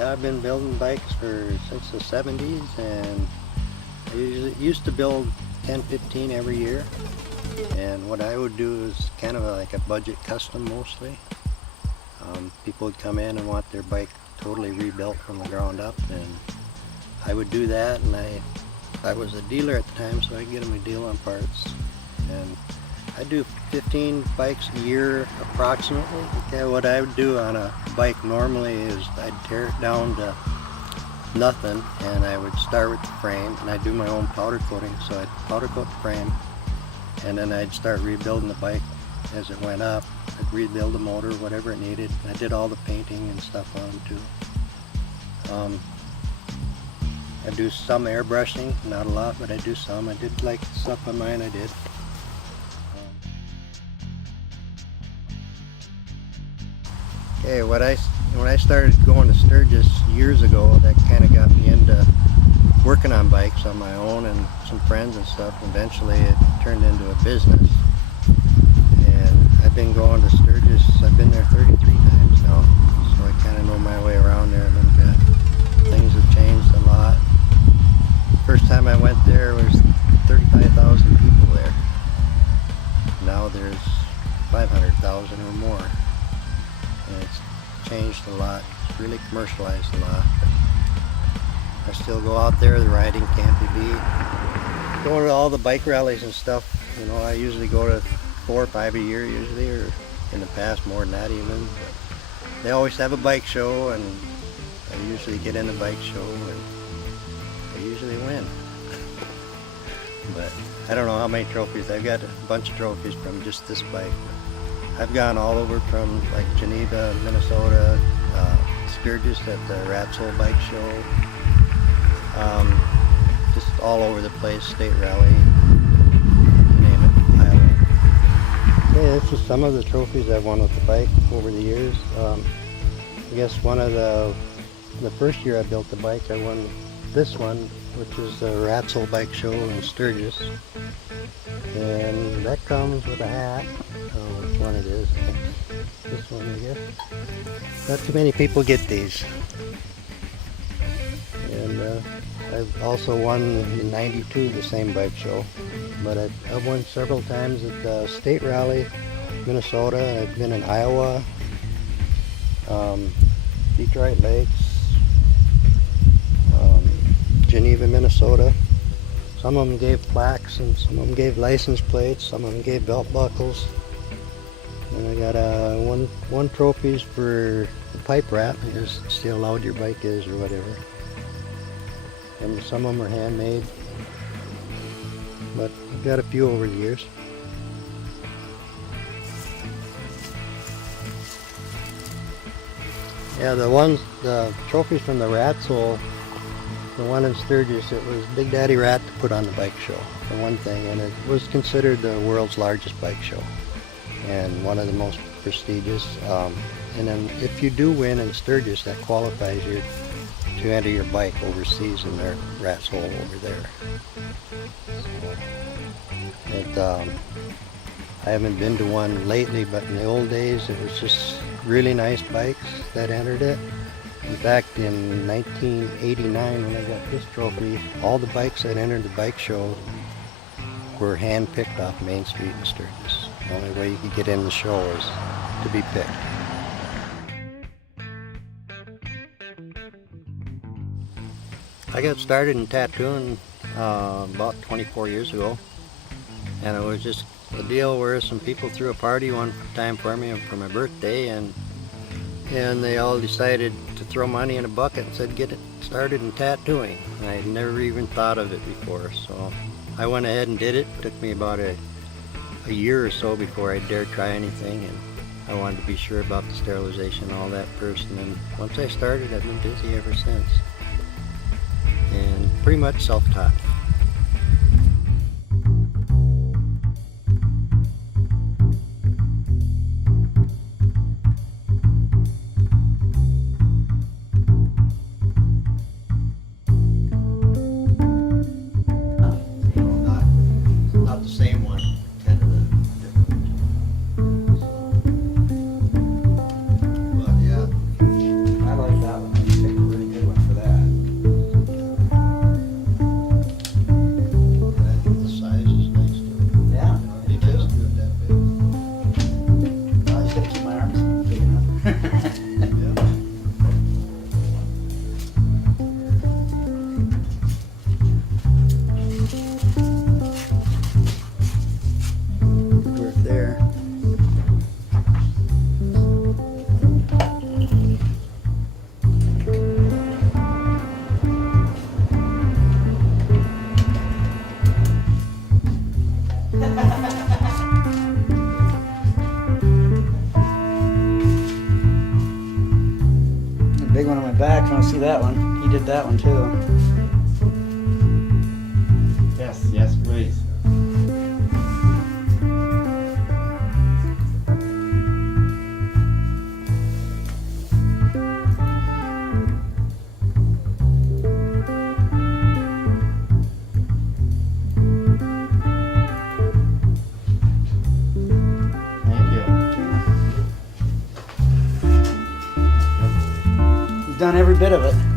I've been building bikes since the 70s, and I used to build 10, 15 every year. And what I would do is kind of like a budget custom mostly. People would come in and want their bike totally rebuilt from the ground up, and I would do that. And I was a dealer at the time, so I'd get them a deal on parts. And I do 15 bikes a year approximately. Okay, what I would do on a bike normally is I'd tear it down to nothing, and I would start with the frame, and I'd do my own powder coating. So I'd powder coat the frame, and then I'd start rebuilding the bike as it went up. I'd rebuild the motor, whatever it needed. I did all the painting and stuff on them too. I do some airbrushing, not a lot, but I do some. I did like stuff on mine, I did. Okay, when I started going to Sturgis years ago, that kind of got me into working on bikes on my own and some friends and stuff. Eventually it turned into a business. And I've been going to Sturgis, I've been there 33 times now, so I kind of know my way around there a little bit. Things have changed a lot. First time I went there was 35,000 people there. Now there's 500,000 or more. And it's changed a lot. It's really commercialized a lot. But I still go out there, the riding can't be beat. Going to all the bike rallies and stuff, you know, I usually go to 4 or 5 a year usually, or in the past more than that even. But they always have a bike show, and I usually get in the bike show and I usually win. But I don't know how many trophies. I've got a bunch of trophies from just this bike. I've gone all over, from like Geneva, Minnesota, Sturgis at the Ratshole Bike Show, just all over the place, state rally, you name it, Iowa. Yeah, this is some of the trophies I've won with the bike over the years. I guess one of the first year I built the bike, I won this one, which is the Ratshole Bike Show in Sturgis. And that comes with a hat. Which one it is? This one, I guess. Not too many people get these. And I've also won in '92 the same bike show. But I've won several times at the State Rally, Minnesota. I've been in Iowa, Detroit Lakes, Geneva, Minnesota. Some of them gave plaques, and some of them gave license plates, some of them gave belt buckles. And I got one trophies for the pipe wrap, just see how loud your bike is or whatever. And some of them are handmade, but I've got a few over the years. Yeah, the trophies from the Ratshole, the one in Sturgis, it was Big Daddy Rat to put on the bike show, for one thing, and it was considered the world's largest bike show and one of the most prestigious. And then if you do win in Sturgis, that qualifies you to enter your bike overseas in their Rat's Hole over there. So, I haven't been to one lately, but in the old days it was just really nice bikes that entered it. In fact, in 1989, when I got this trophy, all the bikes that entered the bike show were hand-picked off Main Street in Sturgis. The only way you could get in the show is to be picked. I got started in tattooing about 24 years ago, and it was just a deal where some people threw a party one time for me for my birthday, and they all decided to throw money in a bucket and said get it started in tattooing. And I had never even thought of it before, so I went ahead and did it. It took me about a year or so before I dared try anything, and I wanted to be sure about the sterilization and all that first, and then once I started, I've been busy ever since, and pretty much self-taught. big one on my back. If you want to see that one, he did that one too. Yes, please. Thank you. He's done every bit of it.